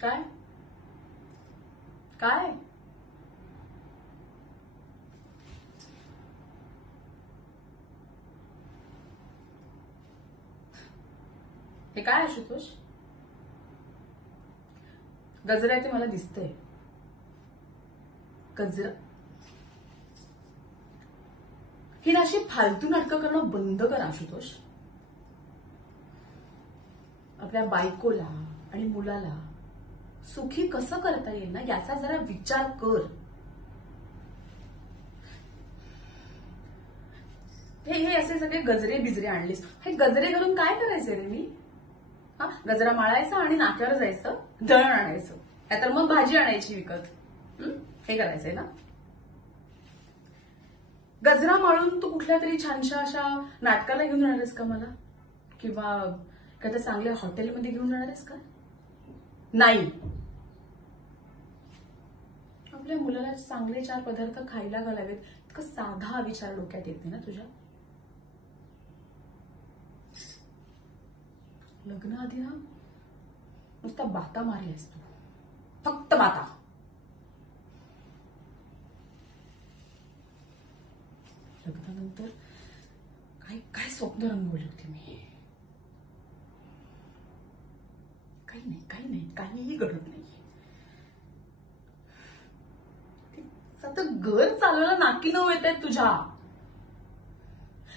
काय काय हे काय आशुतोष? गजरा आहे ते मला दिसतंय. गजरा ही अशी फालतू नाटकं करणं बंद कर आशुतोष. आपल्या बायकोला आणि मुलाला सुखी कसं करता येईल ना याचा जरा विचार कर. हे असे सगळे गजरे बिजरे आणलेस. हे गजरे घालून काय करायचे रे मी? हा, गजरा माळायचा आणि नाक्यावर जायचं, दळण आणायचं, नाहीतर मग भाजी आणायची विकत. हे करायचंय ना? गजरा माळून तू कुठल्या तरी छानशा अशा नाटकाला घेऊन जाणार आहेस का मला? किंवा एखाद्या चांगल्या हॉटेलमध्ये घेऊन जाणार आहेस का? नाही. आपल्या मुलाला चांगले 4 पदार्थ खायला घालावेत इतका साधा विचार डोक्यात येत नाही ना तुझ्या? लग्न आधी ना नुसता बाता मारल्यास तू, फक्त बाता. लग्नानंतर काय काय स्वप्न रंगवली होती मी. काही नाही काहीही गरज नाही. आता घर चालवायला नाकी नऊ येत आहेत तुझ्या.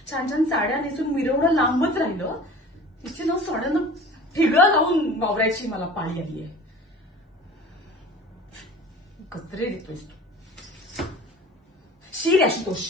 छान छान साड्या नेसून मिरवणं लांबच राहिलं. तिची ना साड्यांना ठिगळा लावून वावरायची मला पाळी आली आहे. कचरे देतोयस तू. शी रे आशुतोष.